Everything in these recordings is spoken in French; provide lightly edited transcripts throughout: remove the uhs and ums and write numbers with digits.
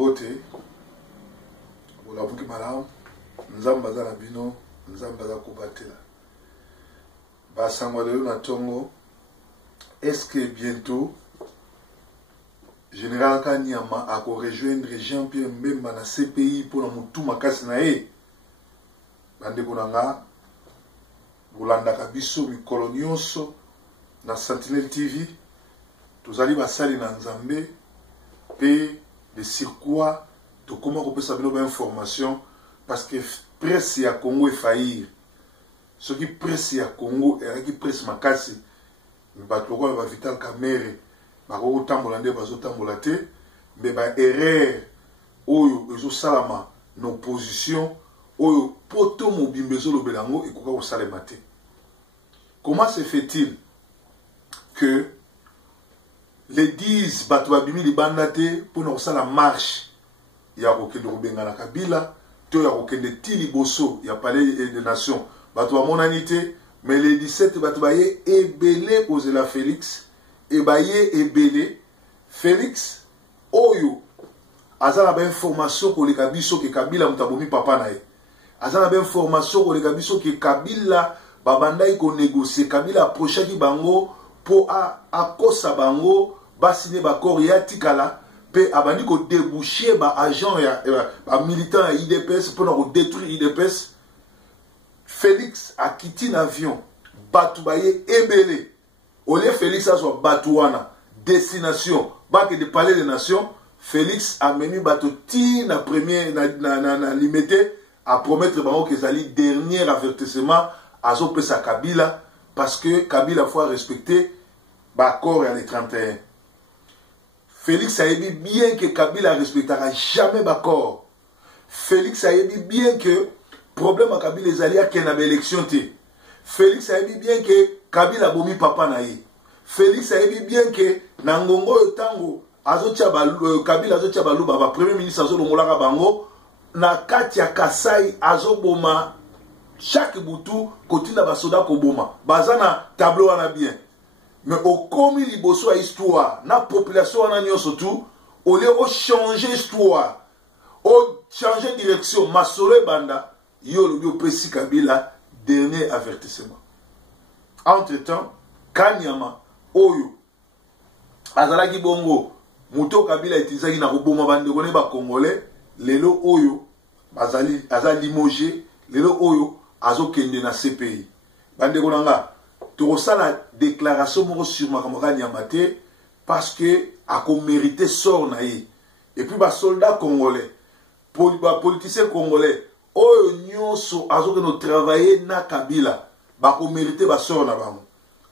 Bote, vous l'avez madame, nous avons besoin de bino, nous avons besoin de combattre. Basangwalelo na Tongo, est-ce que bientôt, Général Kanyama a rejoindre Jean-Pierre Mbemba na CPI pour nous tout makasi na e? Bande konanga, Boulanda Kabiso, Mikolo Nyonso, na Sentinelle TV, tous allez basali na Nzambe, et de circuits, de comment on peut savoir l'information, parce que presse ya Congo est faillir. Ce qui presse ya Congo et qui presse makasi, mais pas trop quoi va Vital Kamere, ba ko tambolande ba zo tambolate, mais ba erreur oyo ezo salama nos positions oyo poto mobimbezo lo belango et koka ko salemate. Comment se fait-il que les 10 batouabimi li bandate pour nous faire la marche ya kokende kobenga na Kabila to ya kokende tili boso ya palais des nations batwa monanité mais les 17 batouaye ebele kozela Félix et baye ebele Félix oyo azala ba information ko le kabiso ke Kabila mutabomi papa na ye azala ba information ko le kabiso ke Kabila babandai ko négocier Kabila approchaki bango pour a kosa bango ba signer ba corps ya tikala pe abandi ko déboucher ba agent ya ba militant ya IDPS pour nous détruire IDPS. Félix a quitté l'avion batu baye ebele ole Félix a soit batouana destination bac de palais des nations. Félix a mené batu ti na premier na limité à promettre bango que zali dernier avertissement azo pesa Kabila parce que Kabila faut respecter ba corps ya les 31. Félix a dit bien que Kabila respectera jamais Bakor. Félix a dit bien que problème à Kabila les alliés qui n'a pas élection. Félix a dit bien que Kabila bomi papa naï. Félix a dit bien que Nangongo Tango azotia Kabila azotia balu baba premier ministre azo lomolaka bango na kati ya Kasai azoboma chaque boutou kotina basoda ko boma. Bazana tableau wana bien. Mais au commis liboso à histoire, na population en agnon surtout, au lieu de changer histoire, au changer direction, Masole Banda, yo précis Kabila, dernier avertissement. Entre-temps, Kanyama, Oyo, Azalaki Bongo, Muto Kabila utilisé na Roboma Bande, on ba Congolais, Lelo Oyo, Azali Limoges, Lelo Oyo, Azo Kende na CPI. Bande Gonanga, tu as la déclaration sur Makamora Niamate parce que a mérité sort naï. Et puis les soldats congolais, politiciens congolais, oh nyonso azo que nous travailler na Kabila, ba ko mérité ba sort na bango.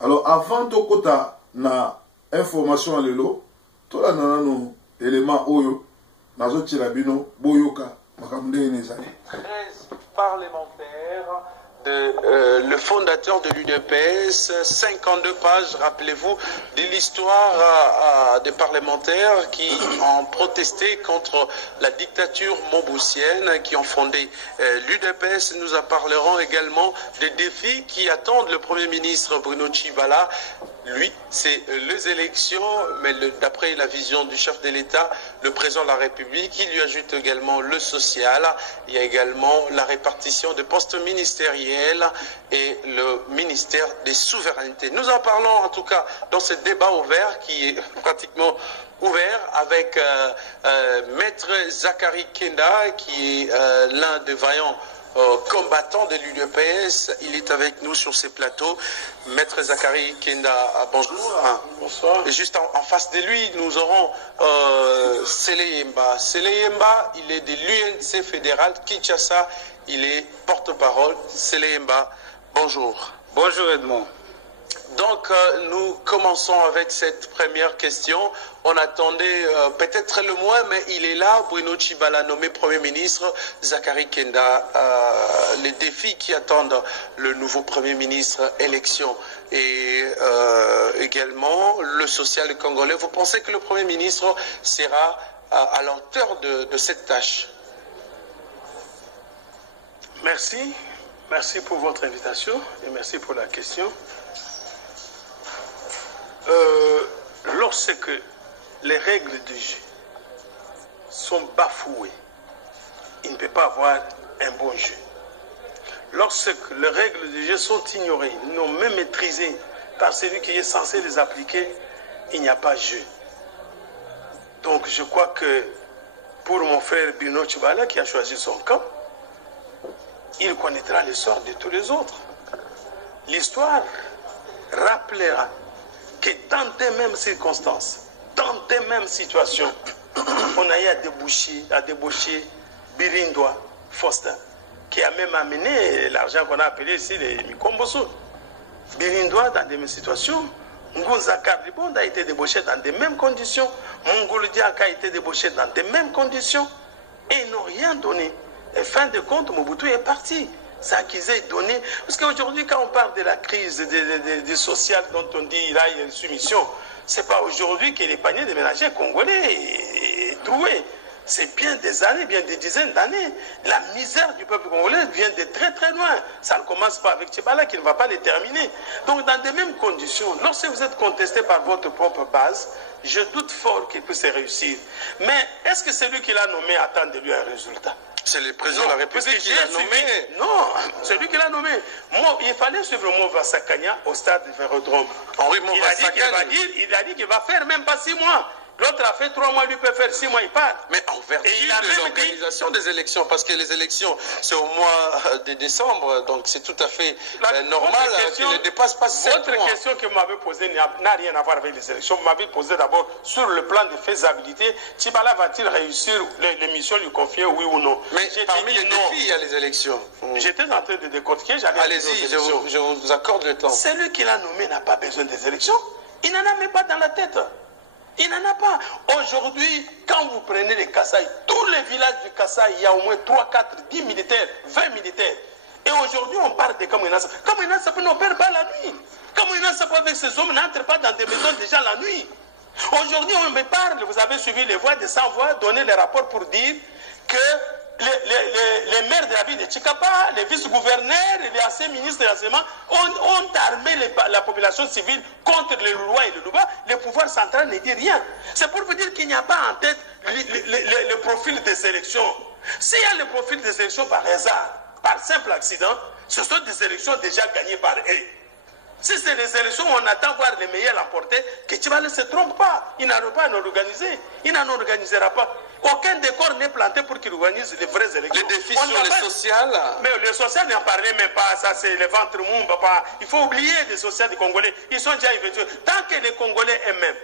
Alors avant to kota na information à lelo, to la nana no élément oyo nazo tirabino boyoka makamde nezali. 13 parlementaires. Le fondateur de l'UDPS, 52 pages, rappelez-vous, de l'histoire des parlementaires qui ont protesté contre la dictature mobusienne, qui ont fondé l'UDPS. Nous en parlerons également des défis qui attendent le Premier ministre Bruno Tshibala. Lui, c'est les élections, mais d'après la vision du chef de l'État, le président de la République, il lui ajoute également le social. Il y a également la répartition des postes ministériels et le ministère des souverainetés. Nous en parlons en tout cas dans ce débat ouvert qui est pratiquement ouvert avec Maître Zachary Kenda, qui est l'un des vaillants combattant de l'UDPS. Il est avec nous sur ces plateaux. Maître Zachary Kenda, bonjour. Bonsoir. Et juste en face de lui, nous aurons Seleyemba. Seleyemba, il est de l'UNC fédéral Kinshasa. Il est porte-parole. Seleyemba, bonjour. Bonjour Edmond. Donc, nous commençons avec cette première question. On attendait peut-être le mois, mais il est là, Bruno Tshibala, nommé Premier ministre, Zachary Kenda. Les défis qui attendent le nouveau Premier ministre, élection et également le social congolais. Vous pensez que le Premier ministre sera à la hauteur de cette tâche? Merci. Merci pour votre invitation et merci pour la question. Lorsque les règles du jeu sont bafoués, il ne peut pas avoir un bon jeu. Lorsque les règles du jeu sont ignorées, non même maîtrisées par celui qui est censé les appliquer, il n'y a pas de jeu. Donc je crois que pour mon frère Bruno Tshibala qui a choisi son camp, il connaîtra le sort de tous les autres. L'histoire rappellera que dans des mêmes circonstances, dans des mêmes situations, on a eu à débaucher Birindoa Faustin, qui a même amené l'argent qu'on a appelé ici les Mikomboso. Birindoa, dans des mêmes situations, Ngunza Kablibond a été débauché dans des mêmes conditions, Mongolo Diaka a été débauché dans des mêmes conditions, et ils n'ont rien donné. Et fin de compte, Mobutu est parti. Ça qu'ils aient donné. Parce qu'aujourd'hui, quand on parle de la crise des sociales dont on dit là, il y a une soumission, ce n'est pas aujourd'hui que les paniers des ménagers congolais est trouvé. C'est bien des années, bien des dizaines d'années. La misère du peuple congolais vient de très très loin. Ça ne commence pas avec Tshibala qui ne va pas les terminer. Donc dans des mêmes conditions, lorsque vous êtes contesté par votre propre base, je doute fort qu'il puisse réussir. Mais est-ce que celui qui l'a nommé attend de lui un résultat? C'est le président de la République qui l'a nommé. Non, c'est lui qui l'a nommé. Il fallait suivre Mova Sakanya au stade du Vélodrome. Henri Mova Sakanya. Il a dit qu'il va faire même pas 6 mois. L'autre a fait 3 mois, lui peut faire 6 mois, il part. Mais en vertu de l'organisation des élections, parce que les élections, c'est au mois de décembre, donc c'est tout à fait normal qu'il ne dépasse pas 7 mois. Votre question que vous m'avez posée n'a rien à voir avec les élections. Vous m'avez posé d'abord sur le plan de faisabilité. Tshibala va-t-il réussir les missions lui confiées, oui ou non? Mais parmi les défis, il y a les élections. J'étais en train de décortiquer. Allez-y, je vous accorde le temps. Celui qui l'a nommé n'a pas besoin des élections. Il n'en a même pas dans la tête. Il n'en a pas. Aujourd'hui, quand vous prenez les Kasaï, tous les villages du Kasaï, il y a au moins 3, 4, 10 militaires, 20 militaires. Et aujourd'hui, on parle de Kamouina Sapo. Kamouina Sapo n'opère pas la nuit. Kamouina Sapo avec ses hommes n'entre pas dans des maisons déjà la nuit. Aujourd'hui, on me parle, vous avez suivi les voix de 100 voix, donné les rapports pour dire que les maires de la ville de Tshikapa, les vice-gouverneurs, les anciens ministres de l'enseignement ont armé la population civile contre les lois et le Louba. Le pouvoir central ne dit rien. C'est pour vous dire qu'il n'y a pas en tête le profil des élections. S'il y a le profil des élections par hasard, par simple accident, ce sont des élections déjà gagnées par eux. Si c'est les élections où on attend voir les meilleurs l'emporter, que Tshibala ne se trompe pas. Il n'aura pas à nous organiser. Il n'en organisera pas. Aucun décor n'est planté pour qu'il organise les vraies élections. Les défis sur le social. Mais le social n'en parlait même pas. Ça, c'est le ventre mou. Il faut oublier les sociaux des Congolais. Ils sont déjà éventuels. Tant que les Congolais eux-mêmes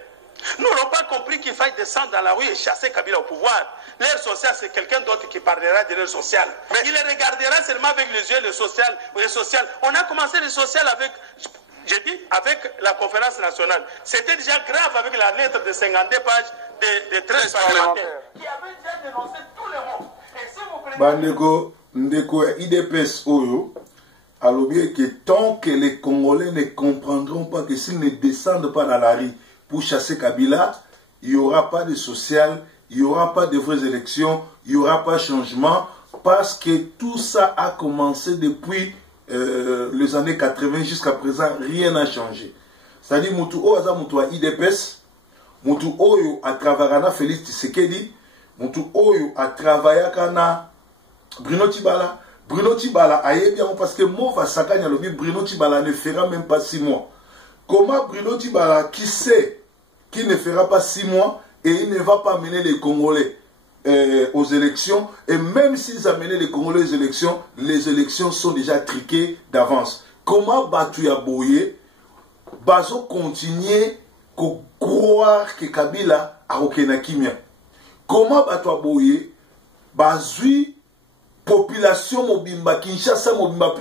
n'auront pas compris qu'il faille descendre dans la rue et chasser Kabila au pouvoir, l'air social, c'est quelqu'un d'autre qui parlera de l'air social. Mais il les regardera seulement avec les yeux, le social. On a commencé le social avec... J'ai dit avec la conférence nationale. C'était déjà grave avec la lettre de 52 pages de 13 parlementaires qui avait déjà dénoncé tous les mots. Et si vous prenez... Bandeko, ndeko IDPS Oyo, alobi que tant que les Congolais ne comprendront pas que s'ils ne descendent pas dans la rue pour chasser Kabila, il n'y aura pas de social, il n'y aura pas de vraies élections, il n'y aura pas de changement, parce que tout ça a commencé depuis les années 80 jusqu'à présent, rien n'a changé. C'est-à-dire, Moutou Oaza Moutou a IDPS, Moutou Oyo a travaillé à Félix Tshisekedi, Moutou Oyo a travaillé à Bruno Tshibala. Bruno Tshibala a bien parce que Mova Sakanya Lobi, Bruno Tshibala ne fera même pas 6 mois. Comment Bruno Tshibala, qui sait qu'il ne fera pas 6 mois et il ne va pas mener les Congolais aux élections, et même s'ils amenaient les Congolais aux les élections sont déjà triquées d'avance. Comment Batuya Boye Bazo continuer à croire que Kabila a aucun kimia? Comment Batuya Boye Bazui population Mobimba Kinshasa Mobimba